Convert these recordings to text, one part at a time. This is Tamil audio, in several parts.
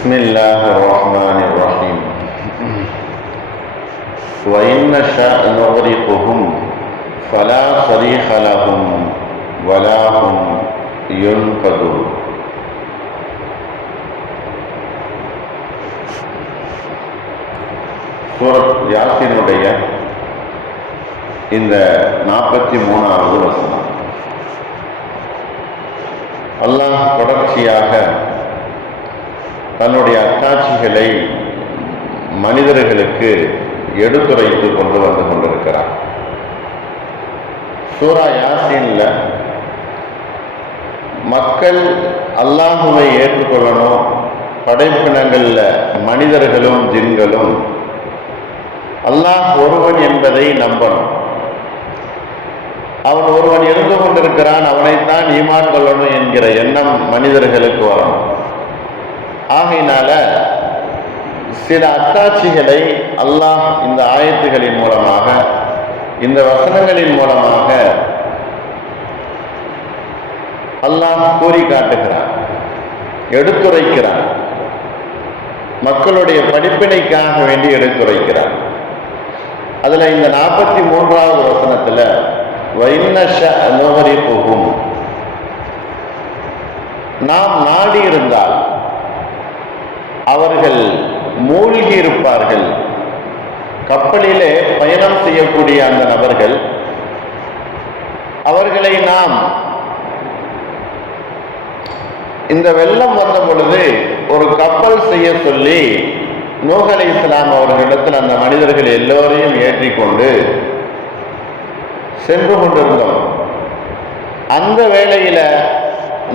بسم الله الرحمن الرحيم وإن نشأ نغرقهم فلا صريخ لهم ولا هم ينقذون. சூரத் யாசீனுடைய இந்த 43வது வசனம். அல்லாஹ் தொடர்ச்சியாக தன்னுடைய அத்தாட்சிகளை மனிதர்களுக்கு எடுத்துரைத்து கொண்டு வந்து கொண்டிருக்கிறார். சூரா யாசீன்ல மக்கள் அல்லாஹுவை ஏற்றுக்கொள்ளணும், படைப்பினங்கள்ல மனிதர்களும் ஜின்களும் அல்லாஹ் ஒருவன் என்பதை நம்பணும். அவன் ஒருவன் இருந்து கொண்டிருக்கிறான், அவனைத்தான் ஈமான் கொள்ளணும் என்கிற எண்ணம் மனிதர்களுக்கு வரணும். ஆகையினால சில அத்தாட்சிகளை அல்லாஹ் இந்த ஆயத்துகளின் மூலமாக, இந்த வசனங்களின் மூலமாக அல்லாஹ் கூறி காட்டுகிறான், எடுத்துரைக்கிறான். மக்களுடைய படிப்பினைக்காக வேண்டி எடுத்துரைக்கிறான். அதுல இந்த 43வது வசனத்துல வைநஷஅனுகரிகுஹும், நாம் நாடி இருந்தால் அவர்கள் மூழ்கி இருப்பார்கள். கப்பலிலே பயணம் செய்யக்கூடிய அந்த நபர்கள், அவர்களை நாம் இந்த வெள்ளம் வந்த பொழுது ஒரு கப்பல் செய்ய சொல்லி நூஹ் அலைஹிஸ்ஸலாம் அவர்களிடத்தில் அந்த மனிதர்கள் எல்லோரையும் ஏற்றிக்கொண்டு சென்று கொண்டிருந்தோம். அந்த வேளையில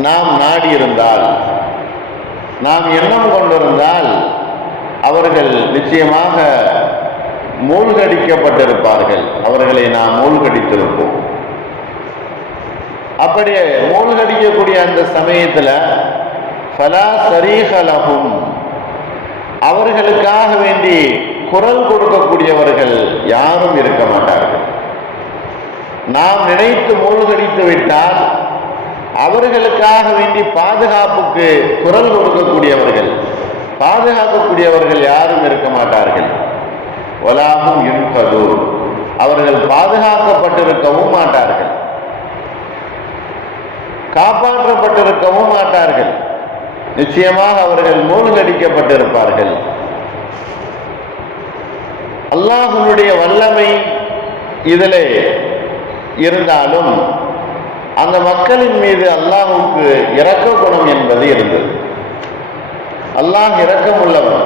நாம் நாடி இருந்தால், நாம் எண்ணம் கொண்டிருந்தால் அவர்கள் நிச்சயமாக மூழ்கடிக்கப்பட்டிருப்பார்கள். அவர்களை நாம் மூழ்கடித்திருப்போம். அப்படியே மூழ்கடிக்கக்கூடிய அந்த சமயத்தில் ஃபலா ஸரீஹ லஹும், அவர்களுக்காக வேண்டி குரல் கொடுக்கக்கூடியவர்கள் யாரும் இருக்க மாட்டார்கள். நாம் நினைத்து மூழ்கடித்து விட்டால் அவர்களுக்காக வேண்டி பாதுகாப்புக்கு குரல் கொடுக்கக்கூடியவர்கள், பாதுகாக்கக்கூடியவர்கள் யாரும் இருக்க மாட்டார்கள். வலாஹும் யுன்கதூன், அவர்கள் பாதுகாக்கப்பட்டிருக்கவும் மாட்டார்கள், காப்பாற்றப்பட்டிருக்கவும் மாட்டார்கள். நிச்சயமாக அவர்கள் மூழ்கடிக்கப்பட்டிருப்பார்கள். அல்லாஹ்வுடைய வல்லமை இதிலே இருந்தாலும் அந்த மக்களின் மீது அல்லாஹ்வுக்கு இரக்க குணம் என்பது இருந்தது. அல்லாஹ் இரக்கம் உள்ளவன்,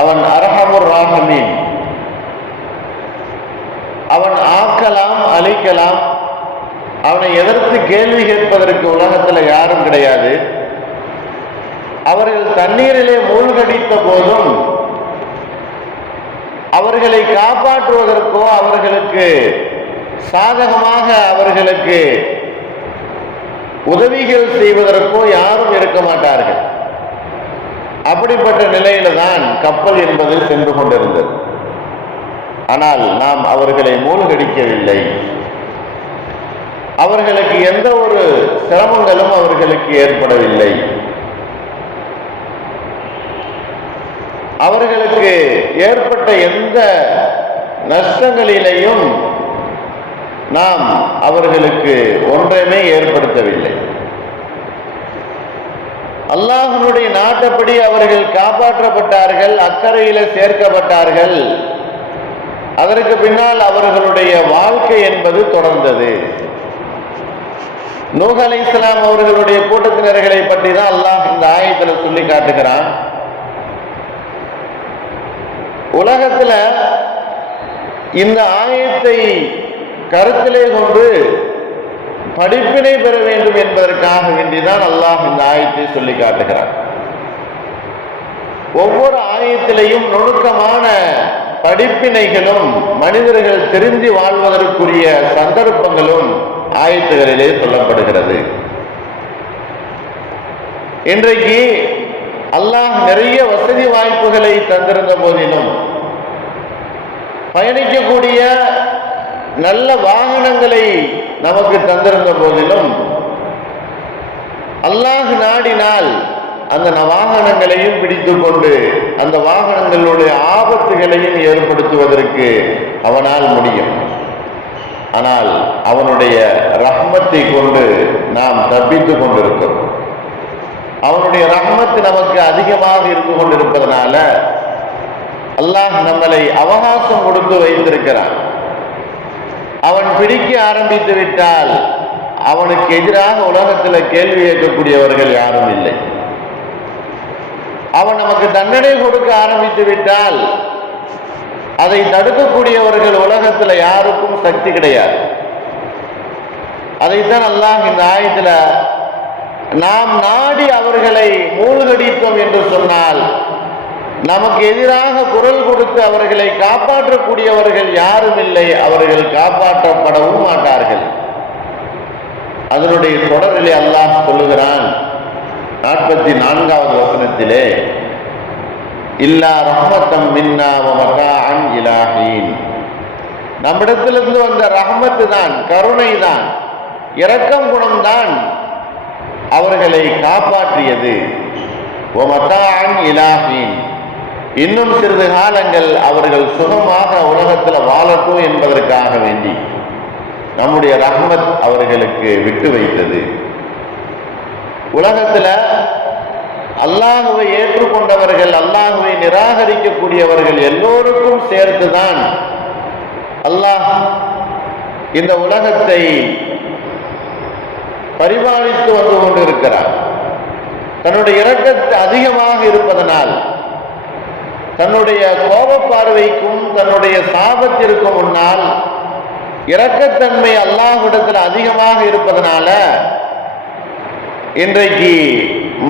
அவன் அர்ஹமுர் ராஹிமீன். அவன் ஆக்கலாம், அழிக்கலாம். அவனை எதிர்த்து கேள்வி கேட்பதற்கு உலகத்தில் யாரும் கிடையாது. அவர்கள் தண்ணீரிலே மூழ்கடித்த போதும் அவர்களை காப்பாற்றுவதற்கோ அவர்களுக்கு சாதகமாக அவர்களுக்கு உதவிகள் செய்வதற்கோ யாரும் இருக்க மாட்டார்கள். அப்படிப்பட்ட நிலையில தான் கப்பல் என்பது சென்று கொண்டிருந்தது. ஆனால் நாம் அவர்களை மூழ்கடிக்கவில்லை. அவர்களுக்கு எந்த ஒரு சிரமங்களும் அவர்களுக்கு ஏற்படவில்லை. அவர்களுக்கு ஏற்பட்ட எந்த நஷ்டங்களிலேயும் நாம் அவர்களுக்கு ஒன்றையுமே ஏற்படுத்தவில்லை. அல்லாஹ்வுடைய நாட்டப்படி அவர்கள் காப்பாற்றப்பட்டார்கள், அக்கறையில சேர்க்கப்பட்டார்கள். அதற்கு பின்னால் அவர்களுடைய வாழ்க்கை என்பது தொடர்ந்தது. நூஹ் அலைஹிஸ்ஸலாம் அவர்களுடைய கூட்டத்தினர்களை பற்றி தான் அல்லாஹ் இந்த ஆயத்தில் சொல்லி காட்டுகிறான். உலகத்துல இந்த ஆயத்தை கருத்திலே கொண்டு படிப்பினை பெற வேண்டும் என்பதற்காக வேண்டிதான் அல்லாஹ் இந்த ஆயத்தை சொல்லி காட்டுகிறான். ஒவ்வொரு ஆயத்திலையும் நுணுக்கமான படிப்பினைகளும் மனிதர்கள் தெரிந்து வாழ்வதற்குரிய சந்தர்ப்பங்களும் ஆயத்துகளிலே சொல்லப்படுகிறது. இன்றைக்கு அல்லாஹ் நிறைய வசதி வாய்ப்புகளை தந்திருந்த போதிலும், பயணிக்கக்கூடிய நல்ல வாகனங்களை நமக்கு தந்திருந்த போதிலும், அல்லாஹ் நாடினால் அந்த வாகனங்களையும் பிடித்து கொண்டு அந்த வாகனங்களுடைய ஆபத்துகளையும் ஏற்படுத்துவதற்கு அவனால் முடியும். ஆனால் அவனுடைய ரஹ்மத்தை கொண்டு நாம் தப்பித்து கொண்டிருக்கிறோம். அவனுடைய ரஹ்மத் நமக்கு அதிகமாக இருந்து கொண்டிருப்பதனால அல்லாஹ் நம்மளை அவகாசம் கொடுத்து வைத்திருக்கிறான். அவன் பிடிக்க ஆரம்பித்து விட்டால் அவனுக்கு எதிராக உலகத்தில் கேள்வி கேட்கக்கூடியவர்கள் யாரும் இல்லை. அவன் நமக்கு தண்டனை கொடுக்க ஆரம்பித்து விட்டால் அதை தடுக்கக்கூடியவர்கள் உலகத்தில் யாருக்கும் சக்தி கிடையாது. அதைத்தான் அல்லாஹ் இந்த ஆயத்தில் நாம் நாடி அவர்களை மூழ்கடித்தோம் என்று சொன்னால் நமக்கு எதிராக குரல் கொடுத்து அவர்களை காப்பாற்றக்கூடியவர்கள் யாரும் இல்லை. அவர்கள் காப்பாற்றப்படவும் மாட்டார்கள். அதனுடைய தொடரிலே அல்லாஹ் சொல்லுகிறான் 44வது வசனத்திலே, இல்லா ரஹ்மத்தம் மின்னா வ மதாஅன் இலாஹீன், நம்மிடத்திலிருந்து வந்த ரஹ்மத்து தான், கருணை தான், இரக்கம் குணம்தான் அவர்களை காப்பாற்றியது. வ மதாஅன் இலாஹீன், இன்னும் சிறிது காலங்கள் அவர்கள் சுகமாக உலகத்தில் வாழட்டும் என்பதற்காக வேண்டி நம்முடைய ரஹ்மத் அவர்களுக்கு விட்டு வைத்தது. உலகத்தில் அல்லாஹுவை ஏற்றுக்கொண்டவர்கள், அல்லாஹுவை நிராகரிக்கக்கூடியவர்கள் எல்லோருக்கும் சேர்த்துதான் அல்லாஹ் இந்த உலகத்தை பரிபாலித்து வந்து கொண்டிருக்கிறார். தன்னுடைய இரக்கத்தை அதிகமாக இருப்பதனால், தன்னுடைய கோப பார்வைக்கும் தன்னுடைய சாபத்திற்கும் முன்னால் இரக்கத்தன்மை அல்லாஹ்விடத்தில் அதிகமாக இருப்பதனால இன்றைக்கு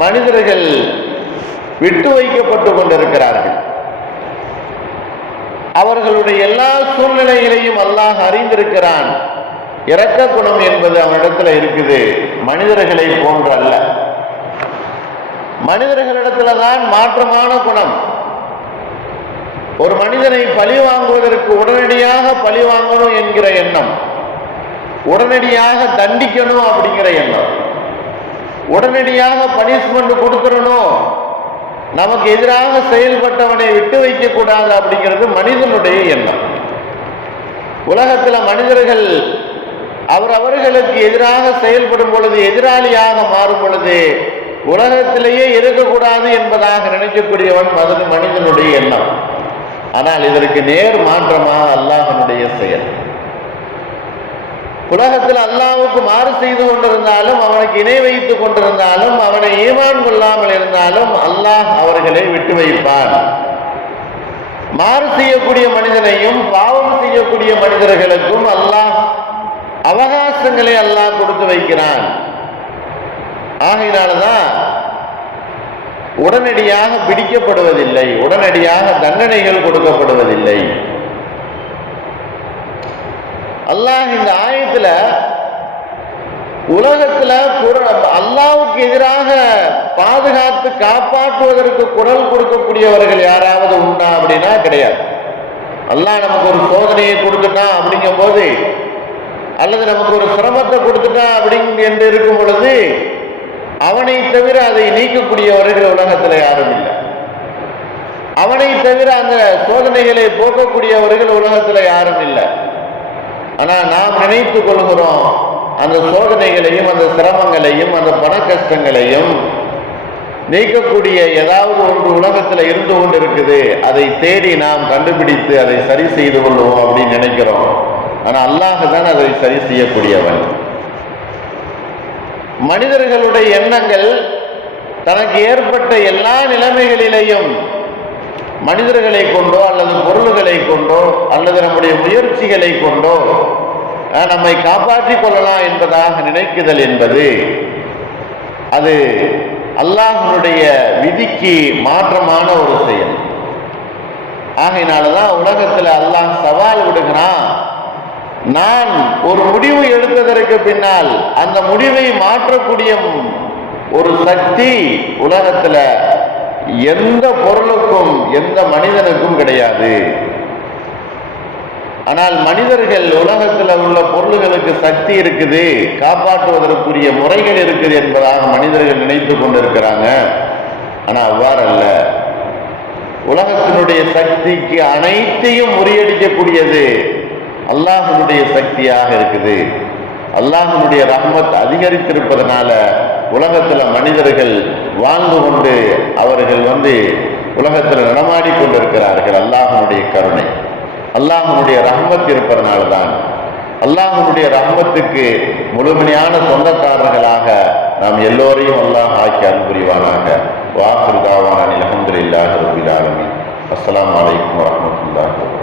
மனிதர்கள் விட்டு வைக்கப்பட்டு கொண்டிருக்கிறார்கள். அவர்களுடைய எல்லா சூழ்நிலைகளையும் அல்லாஹ் அறிந்திருக்கிறான். இரக்க குணம் என்பது அவனிடத்தில் இருக்குது, மனிதர்களை போன்று அல்ல. மனிதர்களிடத்துல தான் மாற்றமான குணம். ஒரு மனிதனை பழி வாங்குவதற்கு உடனடியாக பழி வாங்கணும் என்கிற எண்ணம், உடனடியாக தண்டிக்கணும் அப்படிங்கிற எண்ணம், உடனடியாக பனிஷ்மெண்ட் கொடுத்துடணும், நமக்கு எதிராக செயல்பட்டவனை விட்டு வைக்க கூடாது அப்படிங்கிறது மனிதனுடைய எண்ணம். உலகத்தில் மனிதர்கள் அவர்களுக்கு எதிராக செயல்படும் பொழுது, எதிராளியாக மாறும் பொழுது உலகத்திலேயே இருக்கக்கூடாது என்பதாக நினைக்கக்கூடியவன் மனிதனுடைய எண்ணம். ஆனால் இதற்கு நேர் மாற்றமாக அல்லாஹ்வுடைய செயல். உலகத்தில் அல்லாஹ்வுக்கு மாறு செய்து கொண்டிருந்தாலும், அவனுக்கு இணை வைத்துக் கொண்டிருந்தாலும், அவனை ஈமான் கொள்ளாமல் இருந்தாலும் அல்லாஹ் அவர்களை விட்டு வைப்பான். மாறு செய்யக்கூடிய மனிதனையும் பாவம் செய்யக்கூடிய மனிதர்களுக்கும் அல்லாஹ் அவகாசங்களை அல்லாஹ் கொடுத்து வைக்கிறான். ஆகையினால்தான் உடனடியாக பிடிக்கப்படுவதில்லை, உடனடியாக தண்டனைகள் கொடுக்கப்படுவதில்லை. அல்லாஹ் இந்த ஆயத்துல உலகத்துல அல்லாஹ்வுக்கு எதிராக பாதுகாத்து காப்பாற்றுவதற்கு குரல் கொடுக்கக்கூடியவர்கள் யாராவது உண்டா அப்படின்னா கிடையாது. அல்லாஹ் நமக்கு ஒரு சோதனையை கொடுத்துட்டான் அப்படிங்கும் போது, அல்லது நமக்கு ஒரு சிரமத்தை கொடுத்துட்டான் அப்படின்னு என்று இருக்கும் பொழுது அவனை தவிர அதை நீக்கக்கூடியவர்கள் உலகத்தில் யாரும் இல்லை. அவனை தவிர அந்த சோதனைகளை போக்கக்கூடியவர்கள் உலகத்தில் யாரும் இல்லை. ஆனால் நாம் நினைத்து கொள்கிறோம், அந்த சோதனைகளையும் அந்த சிரமங்களையும் அந்த பண கஷ்டங்களையும் நீக்கக்கூடிய ஏதாவது ஒன்று உலகத்தில் இருந்து கொண்டு இருக்குது, அதை தேடி நாம் கண்டுபிடித்து அதை சரி செய்து கொள்வோம் அப்படின்னு நினைக்கிறோம். ஆனால் அல்லாஹ் தான் அதை சரி செய்யக்கூடியவன். மனிதர்களுடைய எண்ணங்கள் தனக்கு ஏற்பட்ட எல்லா நிலைமைகளிலேயும் மனிதர்களை கொண்டோ அல்லது பொருள்களை கொண்டோ அல்லது நம்முடைய முயற்சிகளை கொண்டோ நம்மை காப்பாற்றிக் கொள்ளலாம் என்பதாக நினைக்குதல் என்பது அது அல்லாஹ்வுடைய விதிக்கு மாற்றமான ஒரு செயல். ஆகையினாலதான் உலகத்தில் அல்லாஹ் சவால் விடுகிறான், நான் ஒரு முடிவு எடுத்ததற்கு பின்னால் அந்த முடிவை மாற்றக்கூடிய ஒரு சக்தி உலகத்துல எந்த பொருளுக்கும் எந்த மனிதனுக்கும் கிடையாது. ஆனால் மனிதர்கள் உலகத்தில் உள்ள பொருள்களுக்கு சக்தி இருக்குது, காப்பாற்றுவதற்குரிய முறைகள் இருக்குது என்பதாக மனிதர்கள் நினைத்து கொண்டிருக்கிறாங்க. ஆனா அவ்வாறு அல்ல. உலகத்தினுடைய சக்திக்கு அனைத்தையும் முறியடிக்கக்கூடியது அல்லாஹ்வுடைய சக்தியாக இருக்குது. அல்லாஹ்வுடைய ரஹ்மத் அதிகரித்திருப்பதனால உலகத்துல மனிதர்கள் வாழ்ந்து கொண்டு அவர்கள் உலகத்தில் நடமாடி கொண்டிருக்கிறார்கள். அல்லாஹ்வுடைய கருணை, அல்லாஹ்வுடைய ரஹ்மத் இருப்பதனால தான். அல்லாஹ்வுடைய ரஹ்மத்துக்கு முழுமையான சொந்தக்காரர்களாக நாம் எல்லோரையும் அல்லாஹ் ஆக்கி அன்புரிவானாக. வாஹிரு தாவானா அல்ஹம்துலில்லாஹி ரப்பில் ஆலமீன். அஸ்ஸலாமு அலைக்கும் வரஹ்மத்துல்லாஹி.